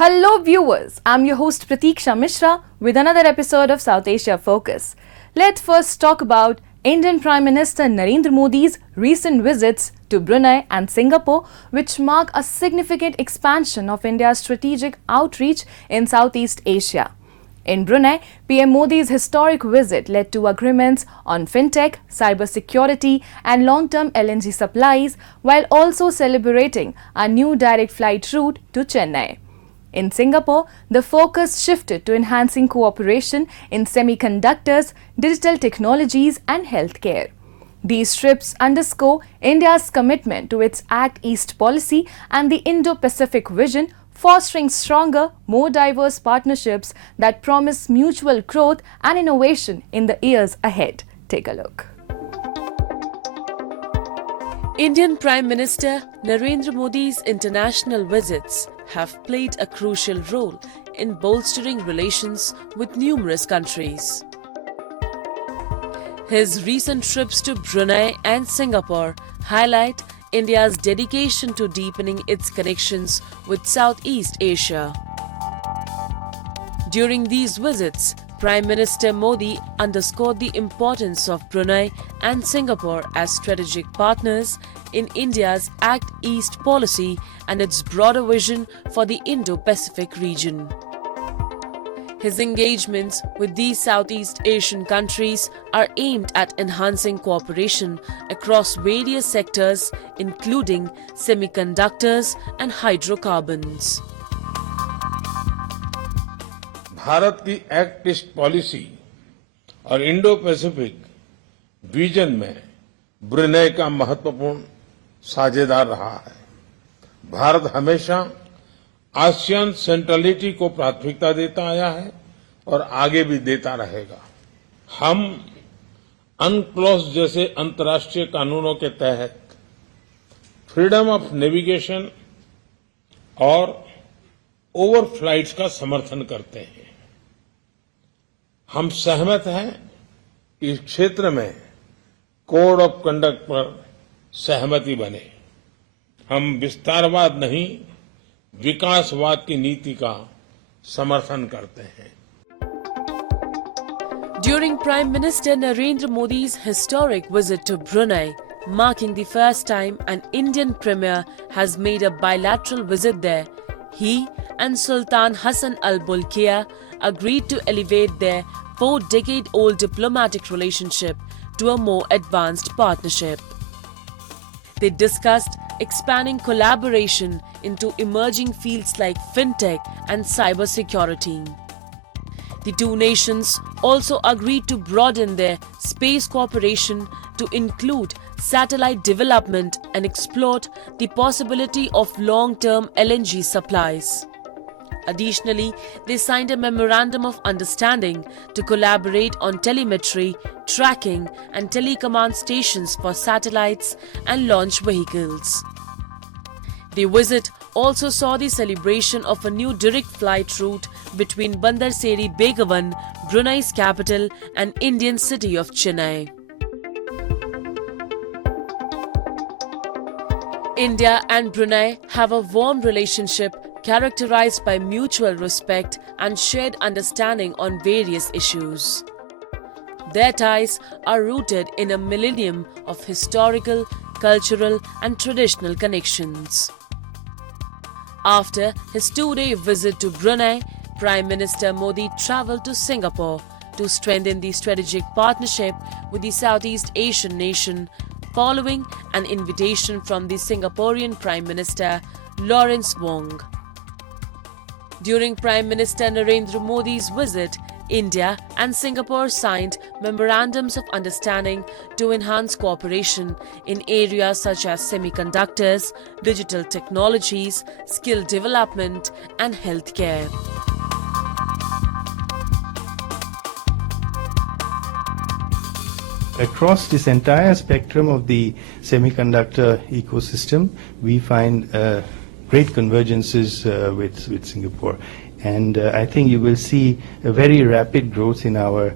Hello viewers, I'm your host Pratiksha Mishra with another episode of South Asia Focus. Let's first talk about Indian Prime Minister Narendra Modi's recent visits to Brunei and Singapore, which mark a significant expansion of India's strategic outreach in Southeast Asia. In Brunei, PM Modi's historic visit led to agreements on fintech, cybersecurity and long-term LNG supplies, while also celebrating a new direct flight route to Chennai. In Singapore, the focus shifted to enhancing cooperation in semiconductors, digital technologies and healthcare. These trips underscore India's commitment to its Act East policy and the Indo-Pacific vision, fostering stronger, more diverse partnerships that promise mutual growth and innovation in the years ahead. Take a look. Indian Prime Minister Narendra Modi's international visits have played a crucial role in bolstering relations with numerous countries. His recent trips to Brunei and Singapore highlight India's dedication to deepening its connections with Southeast Asia. During these visits, Prime Minister Modi underscored the importance of Brunei and Singapore as strategic partners in India's Act East policy and its broader vision for the Indo-Pacific region. His engagements with these Southeast Asian countries are aimed at enhancing cooperation across various sectors, including semiconductors and hydrocarbons. Bharat की act east policy और Indo Pacific vision में Brunei का महत्वपूर्ण साझेदार रहा है। भारत हमेशा ASEAN centrality को प्राथमिकता देता आया है और आगे भी देता रहेगा। हम अनक्लोज जैसे अंतर्राष्ट्रीय कानूनों के तहत फ्रीडम ऑफ नेविगेशन और ओवरफ्लाइट्स का समर्थन करते हैं। हम सहमत हैं कि इस क्षेत्र में कोड ऑफ कंडक्ट पर सहमति बने। हम विस्तारवाद नहीं, विकासवाद की नीति का समर्थन करते हैं। During Prime Minister Narendra Modi's historic visit to Brunei, marking the first time an Indian premier has made a bilateral visit there, he and Sultan Hassan Al Bolkiah agreed to elevate their 4-decade-old diplomatic relationship to a more advanced partnership. They discussed expanding collaboration into emerging fields like fintech and cybersecurity. The two nations also agreed to broaden their space cooperation to include satellite development and explored the possibility of long-term LNG supplies. Additionally, they signed a memorandum of understanding to collaborate on telemetry, tracking and telecommand stations for satellites and launch vehicles. The visit also saw the celebration of a new direct flight route between Bandar Seri Begawan, Brunei's capital, and Indian city of Chennai. India and Brunei have a warm relationship characterized by mutual respect and shared understanding on various issues. Their ties are rooted in a millennium of historical, cultural, and traditional connections. After his 2-day visit to Brunei, Prime Minister Modi travelled to Singapore to strengthen the strategic partnership with the Southeast Asian nation, following an invitation from the Singaporean Prime Minister Lawrence Wong. During Prime Minister Narendra Modi's visit, India and Singapore signed memorandums of understanding to enhance cooperation in areas such as semiconductors, digital technologies, skill development, and healthcare. Across this entire spectrum of the semiconductor ecosystem, we find great convergences with Singapore. And I think you will see a very rapid growth in our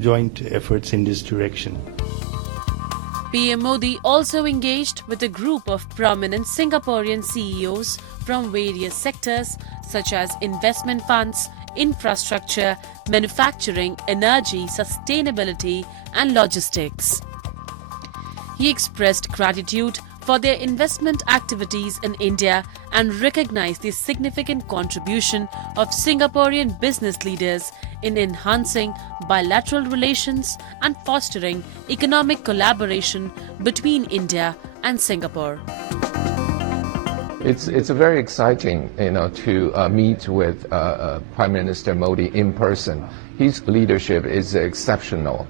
joint efforts in this direction. PM Modi also engaged with a group of prominent Singaporean CEOs from various sectors such as investment funds, infrastructure, manufacturing, energy, sustainability, and logistics. He expressed gratitude for their investment activities in India and recognized the significant contribution of Singaporean business leaders in enhancing bilateral relations and fostering economic collaboration between India and Singapore. It's very exciting, to meet with Prime Minister Modi in person. His leadership is exceptional.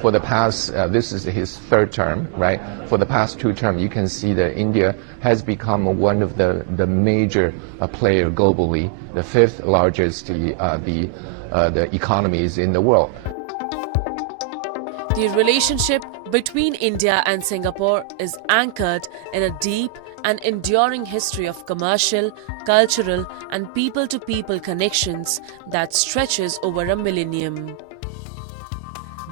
For the past, this is his third term, right? For the past 2 terms, you can see that India has become one of the major player globally, the 5th largest the economies in the world. The relationship between India and Singapore is anchored in a deep and enduring history of commercial, cultural, and people-to-people connections that stretches over a millennium.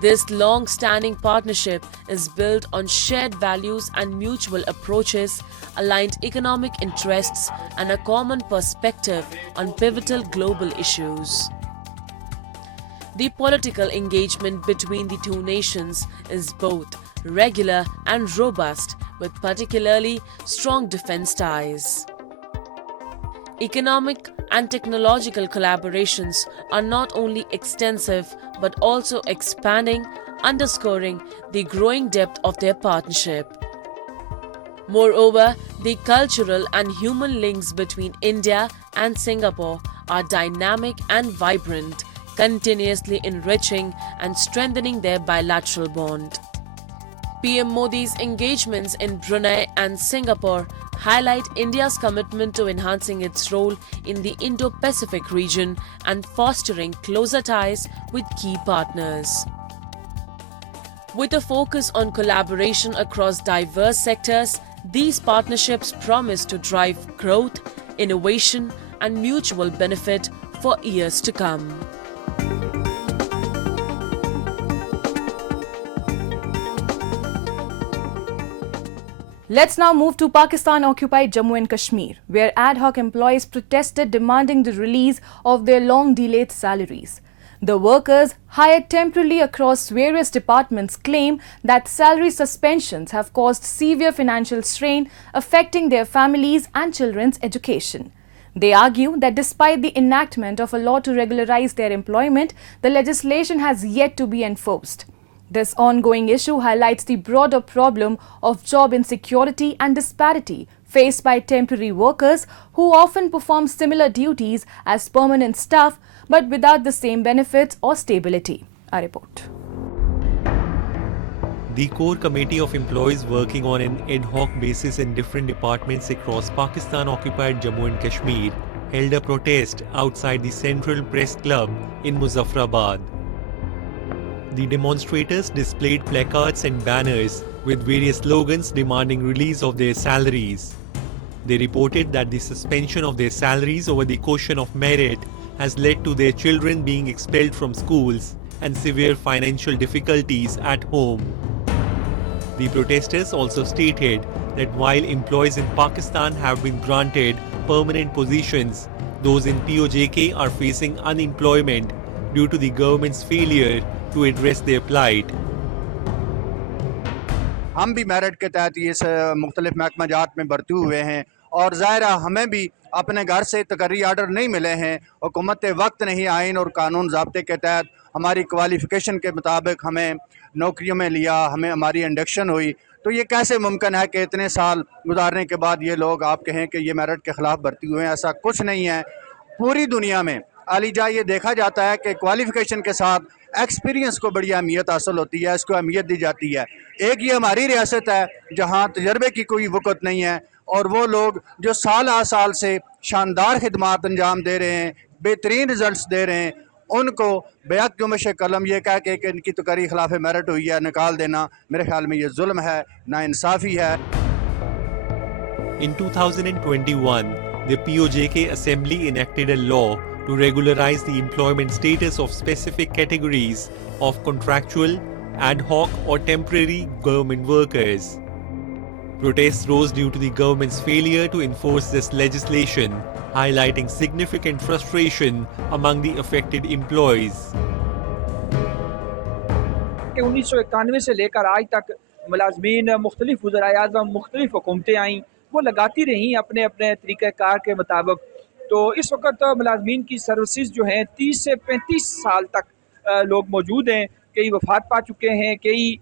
This long-standing partnership is built on shared values and mutual approaches, aligned economic interests, and a common perspective on pivotal global issues. The political engagement between the two nations is both regular and robust, with particularly strong defense ties. Economic and technological collaborations are not only extensive but also expanding, underscoring the growing depth of their partnership. Moreover, the cultural and human links between India and Singapore are dynamic and vibrant, continuously enriching and strengthening their bilateral bond. PM Modi's engagements in Brunei and Singapore highlight India's commitment to enhancing its role in the Indo-Pacific region and fostering closer ties with key partners. With a focus on collaboration across diverse sectors, these partnerships promise to drive growth, innovation, and mutual benefit for years to come. Let's now move to Pakistan-occupied Jammu and Kashmir, where ad hoc employees protested demanding the release of their long-delayed salaries. The workers, hired temporarily across various departments, claim that salary suspensions have caused severe financial strain, affecting their families and children's education. They argue that despite the enactment of a law to regularize their employment, the legislation has yet to be enforced. This ongoing issue highlights the broader problem of job insecurity and disparity faced by temporary workers who often perform similar duties as permanent staff but without the same benefits or stability. A report. The core committee of employees working on an ad hoc basis in different departments across Pakistan-occupied Jammu and Kashmir held a protest outside the Central Press Club in Muzaffarabad. The demonstrators displayed placards and banners with various slogans demanding release of their salaries. They reported that the suspension of their salaries over the question of merit has led to their children being expelled from schools and severe financial difficulties at home. The protesters also stated that while employees in Pakistan have been granted permanent positions, those in POJK are facing unemployment due to the government's failure to address their plight. हम भी merit के तहत ये मुख्तलिफ महकमा जात में भर्ती हुए हैं और ज़ाहिर हमें भी अपने घर से तकर्री आर्डर नहीं मिले हैं। हुकूमत वक्त नहीं आइन और कानून ज़ाब्ते के तहत हमारी क्वालिफ़िकेशन के मुताबिक हमें नौकरियों में लिया, हमें हमारी इंडक्शन हुई। तो ये कैसे मुमकिन है कि इतने साल गुजारने के बाद ये लोग आप कहें कि ये मेरिट के ख़िलाफ़ भर्ती हुए हैं? ऐसा कुछ नहीं है। पूरी दुनिया में आलीजा ये देखा जाता है कि क्वालिफ़िकेशन के साथ एक्सपीरियंस को बड़ी अहमियत हासिल होती है, इसको अहमियत दी जाती है। एक ये हमारी रियासत है जहाँ तजर्बे की कोई वक़्त नहीं है और वो लोग जो साल आ साल से शानदार खिदमात अंजाम दे रहे हैं, बेहतरीन रिजल्ट्स दे रहे हैं, उनको बेअक़ कलम ये कह के कि इनकी तकर्री खिलाफ मेरिट हुई है निकाल देना, मेरे ख्याल में ये जुल्म है, नाइंसाफ़ी है। In 2021, the POJK Assembly enacted a law to regularize the employment status of specific categories of contractual, ad hoc or temporary government workers. Protests rose due to the government's failure to enforce this legislation, highlighting significant frustration among the affected employees. 1991 से लेकर आज तक मुलाजमीन मुख्तलिफ वज़राए-आज़म मुख्तलिफ हुकूमतें आईं, वो लगाती रहीं अपने अपने तरीक़ाकार के मुताबिक। तो इस वक्त मुलाजमीन की सर्विसेज जो हैं 30 से 35 साल तक लोग मौजूद हैं, कई वफात पा चुके हैं, कई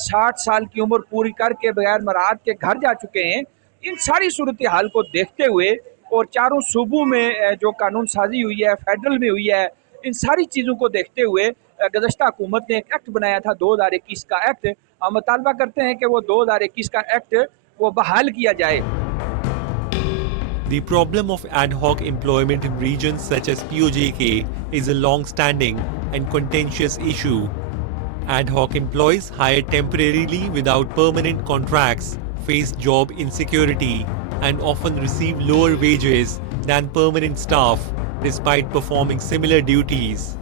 60 साल की उम्र पूरी करके बगैर मराद के घर जा चुके हैं। इन सारी सूरत हाल को देखते हुए और चारों सूबों में जो कानून साजी हुई है, फेडरल में हुई है, इन सारी चीज़ों को देखते हुए गुज़श्ता हुकूमत ने एक एक्ट बनाया था 2021 का एक्ट। हम मुतालबा करते हैं कि वो 2021 का एक्ट वो बहाल किया जाए। The problem of ad hoc employment in regions such as POJK is a long-standing and contentious issue. Ad hoc employees hired temporarily without permanent contracts face job insecurity and often receive lower wages than permanent staff despite performing similar duties.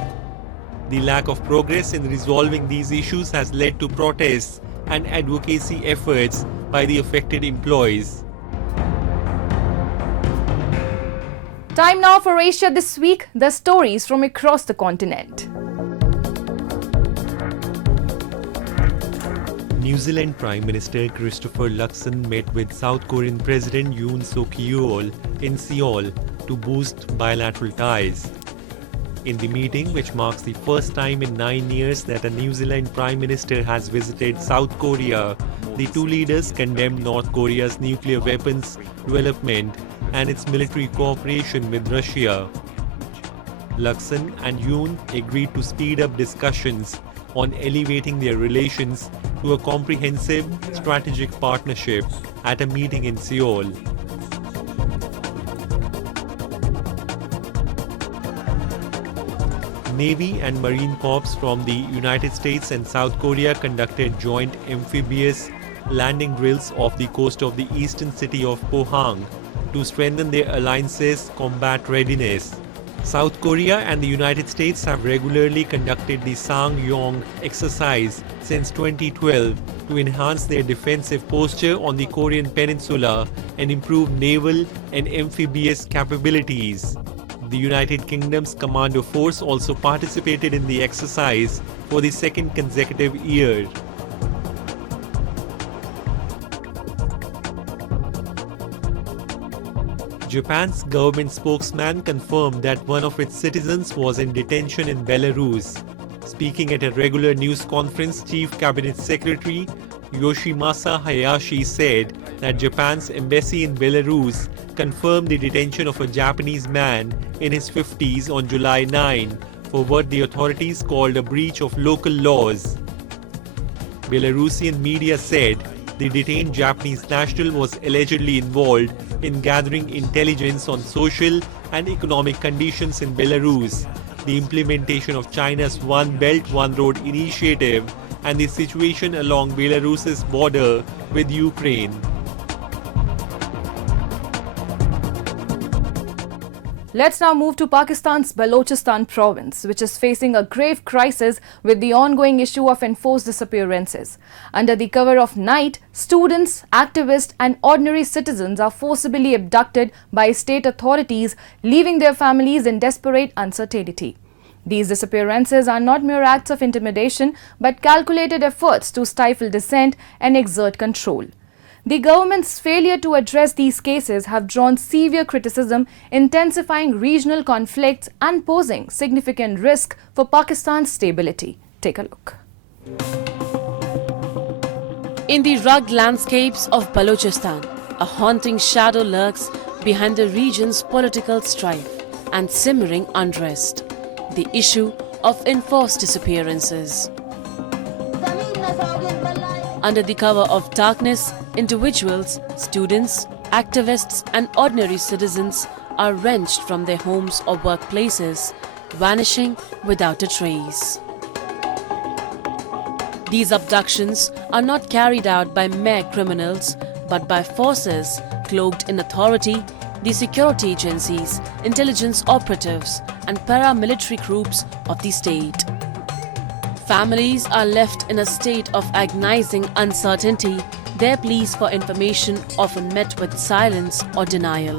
The lack of progress in resolving these issues has led to protests and advocacy efforts by the affected employees. Time now for Asia This Week, the stories from across the continent. New Zealand Prime Minister Christopher Luxon met with South Korean President Yoon Suk Yeol in Seoul to boost bilateral ties. In the meeting, which marks the first time in 9 years that a New Zealand Prime Minister has visited South Korea, the two leaders condemned North Korea's nuclear weapons development and its military cooperation with Russia. Luxon and Yoon agreed to speed up discussions on elevating their relations to a comprehensive strategic partnership at a meeting in Seoul. Navy and Marine Corps from the United States and South Korea conducted joint amphibious landing drills off the coast of the eastern city of Pohang to strengthen their alliance's combat readiness. South Korea and the United States have regularly conducted the Sang-yong exercise since 2012 to enhance their defensive posture on the Korean peninsula and improve naval and amphibious capabilities. The United Kingdom's Commando Force also participated in the exercise for the second consecutive year. Japan's government spokesman confirmed that one of its citizens was in detention in Belarus. Speaking at a regular news conference, Chief Cabinet Secretary Yoshimasa Hayashi said that Japan's embassy in Belarus confirmed the detention of a Japanese man in his 50s on July 9 for what the authorities called a breach of local laws. Belarusian media said the detained Japanese national was allegedly involved in gathering intelligence on social and economic conditions in Belarus, the implementation of China's One Belt, One Road initiative, and the situation along Belarus's border with Ukraine. Let's now move to Pakistan's Balochistan province, which is facing a grave crisis with the ongoing issue of enforced disappearances. Under the cover of night, students, activists and ordinary citizens are forcibly abducted by state authorities, leaving their families in desperate uncertainty. These disappearances are not mere acts of intimidation, but calculated efforts to stifle dissent and exert control. The government's failure to address these cases have drawn severe criticism, intensifying regional conflicts and posing significant risk for Pakistan's stability. Take a look. In the rugged landscapes of Balochistan, a haunting shadow lurks behind the region's political strife and simmering unrest: the issue of enforced disappearances. Under the cover of darkness, individuals, students, activists and ordinary citizens are wrenched from their homes or workplaces, vanishing without a trace. These abductions are not carried out by mere criminals, but by forces cloaked in authority, the security agencies, intelligence operatives and paramilitary groups of the state. Families are left in a state of agonizing uncertainty, their pleas for information often met with silence or denial.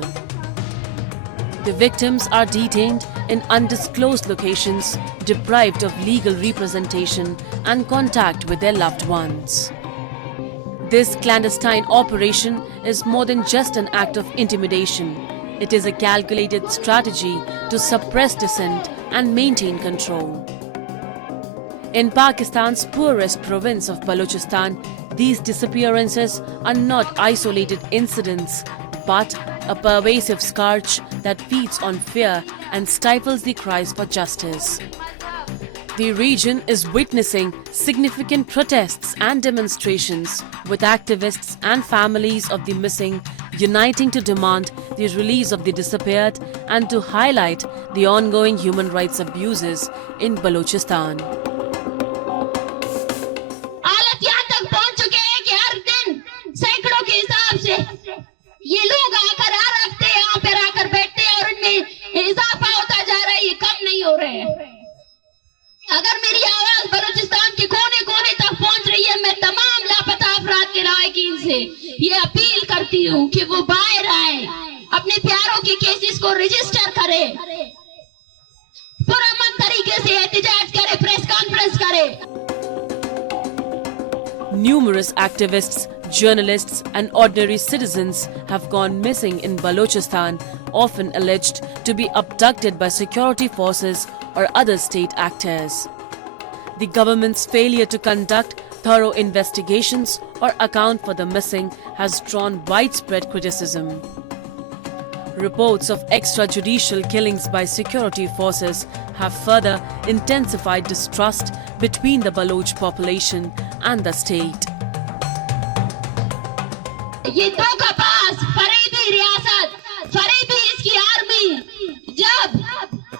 The victims are detained in undisclosed locations, deprived of legal representation and contact with their loved ones. This clandestine operation is more than just an act of intimidation. It is a calculated strategy to suppress dissent and maintain control. In Pakistan's poorest province of Balochistan, these disappearances are not isolated incidents, but a pervasive scourge that feeds on fear and stifles the cries for justice. The region is witnessing significant protests and demonstrations, with activists and families of the missing uniting to demand the release of the disappeared and to highlight the ongoing human rights abuses in Balochistan. ये लोग आकर आ रखते हैं, यहाँ पर आकर बैठते हैं और इनमें इजाफा होता जा रहा है, ये कम नहीं हो रहे हैं। अगर मेरी आवाज बलूचिस्तान के कोने कोने तक पहुंच रही है, मैं तमाम लापता अफराद के लायकीन से ये अपील करती हूँ कि वो बाहर आए, अपने प्यारों के केसेस को रजिस्टर करे, पुरअमन तरीके से एहतजाज करे, प्रेस कॉन्फ्रेंस करे। Numerous activists, journalists and ordinary citizens have gone missing in Balochistan, often alleged to be abducted by security forces or other state actors. The government's failure to conduct thorough investigations or account for the missing has drawn widespread criticism. Reports of extrajudicial killings by security forces have further intensified distrust between the Baloch population and the state. ये दो का पास फरेबी रियासत, फरेबी इसकी army जब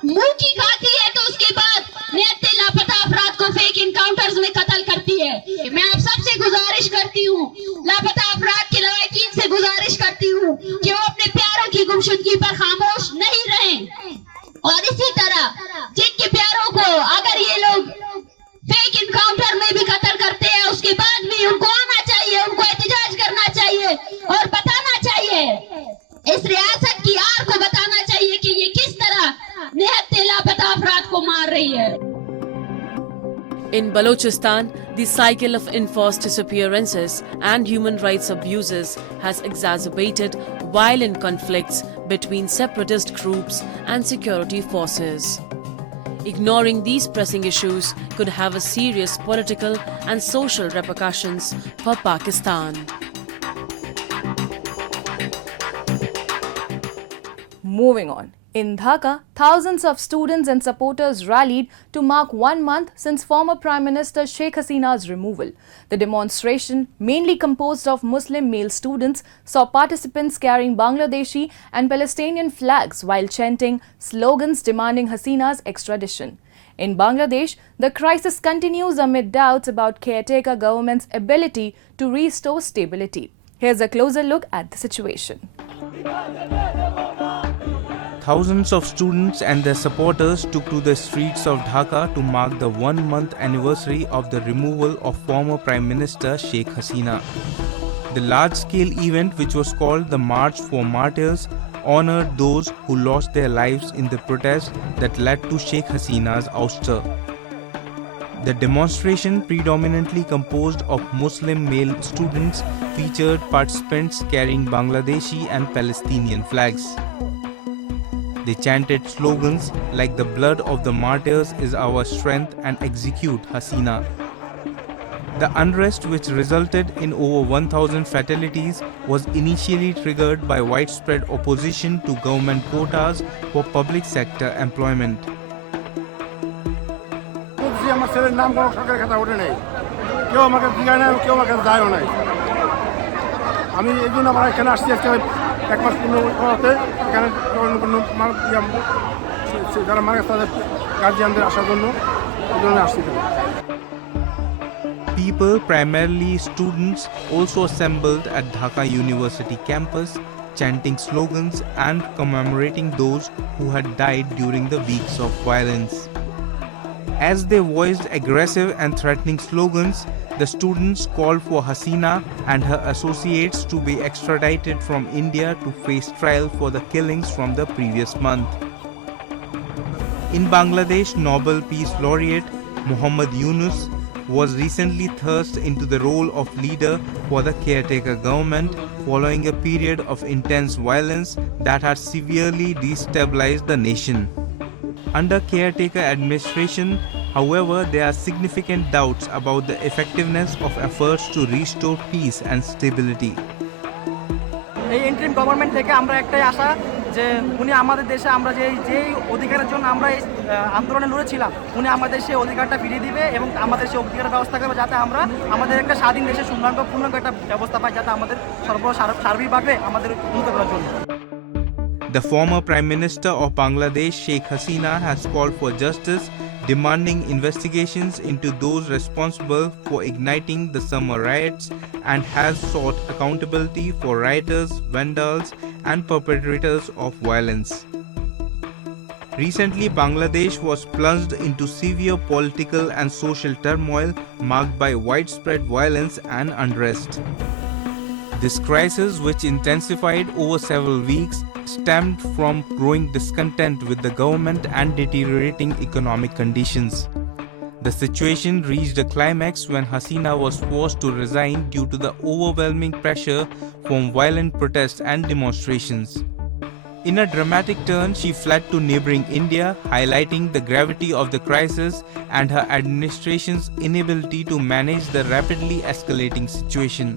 मुंह की खाती है तो उसके बाद नियत लापता अफराद को फेक इनकाउंटर्स में कत्ल करती है। मैं आप सबसे गुजारिश करती हूँ, लापता अफराद के लवाकिन से गुजारिश करती हूँ कि वो अपने प्यारों की गुमशुदगी पर खामोश नहीं रहें, और इसी तरह जिनके प्यारों को अगर ये लोग फेक इनकाउंटर में भी कत्ल करते हैं, उसके बाद भी उनको आना चाहिए, उनको एहतजाज करना चाहिए और बताना चाहिए, इस रियासत की आर को बताना चाहिए कि ये किस तरह निहत्ते लापता अफराद को मार रही है। In Balochistan, the cycle of enforced disappearances and human rights abuses has exacerbated violent conflicts between separatist groups and security forces. Ignoring these pressing issues could have a serious political and social repercussions for Pakistan. Moving on. In Dhaka, thousands of students and supporters rallied to mark 1 month since former Prime Minister Sheikh Hasina's removal. The demonstration, mainly composed of Muslim male students, saw participants carrying Bangladeshi and Palestinian flags while chanting slogans demanding Hasina's extradition. In Bangladesh, the crisis continues amid doubts about caretaker government's ability to restore stability. Here's a closer look at the situation. Thousands of students and their supporters took to the streets of Dhaka to mark the 1 month anniversary of the removal of former Prime Minister Sheikh Hasina. The large-scale event, which was called the March for Martyrs, honored those who lost their lives in the protest that led to Sheikh Hasina's ouster. The demonstration, predominantly composed of Muslim male students, featured participants carrying Bangladeshi and Palestinian flags. They chanted slogans like "The blood of the martyrs is our strength" and "Execute Hasina." The unrest, which resulted in over 1,000 fatalities, was initially triggered by widespread opposition to government quotas for public sector employment. People, primarily students, also assembled at Dhaka University campus, chanting slogans and commemorating those who had died during the weeks of violence. As they voiced aggressive and threatening slogans, the students called for Hasina and her associates to be extradited from India to face trial for the killings from the previous month. In Bangladesh, Nobel Peace Laureate Muhammad Yunus was recently thrust into the role of leader for the caretaker government following a period of intense violence that had severely destabilized the nation. Under caretaker administration, however, there are significant doubts about the effectiveness of efforts to restore peace and stability. এই interim government থেকে আমরা একটাই আশা যে উনি আমাদের দেশে আমরা যেই অধিকারের জন্য আমরা এই আন্দোলনে লড়েছিলাম উনি আমাদের সেই অধিকারটা ফিরিয়ে দিবে এবং আমাদের সেই অধিকারের ব্যবস্থা করবে যাতে আমরা আমাদের একটা স্বাধীন দেশে পূর্ণাঙ্গ একটা ব্যবস্থা পাই যাতে আমাদের সার্বিকভাবে আমাদের উন্নত করার জন্য। The former Prime Minister of Bangladesh, Sheikh Hasina, has called for justice, demanding investigations into those responsible for igniting the summer riots and has sought accountability for rioters, vandals, and perpetrators of violence. Recently, Bangladesh was plunged into severe political and social turmoil marked by widespread violence and unrest. This crisis, which intensified over several weeks, stemmed from growing discontent with the government and deteriorating economic conditions. The situation reached a climax when Hasina was forced to resign due to the overwhelming pressure from violent protests and demonstrations. In a dramatic turn, she fled to neighboring India, highlighting the gravity of the crisis and her administration's inability to manage the rapidly escalating situation.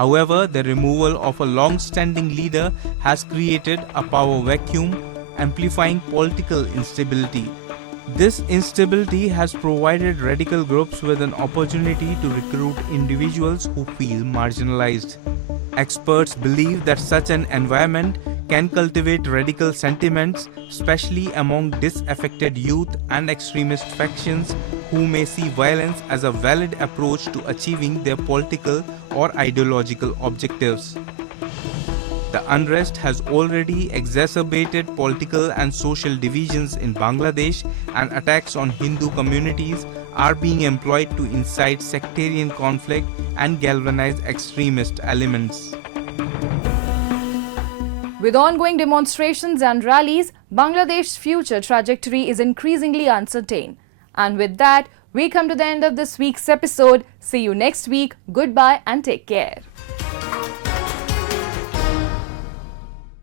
However, the removal of a long-standing leader has created a power vacuum, amplifying political instability. This instability has provided radical groups with an opportunity to recruit individuals who feel marginalized. Experts believe that such an environment can cultivate radical sentiments, especially among disaffected youth and extremist factions who may see violence as a valid approach to achieving their political or ideological objectives. The unrest has already exacerbated political and social divisions in Bangladesh, and attacks on Hindu communities are being employed to incite sectarian conflict and galvanize extremist elements. With ongoing demonstrations and rallies, Bangladesh's future trajectory is increasingly uncertain. And with that, we come to the end of this week's episode. See you next week. Goodbye and take care.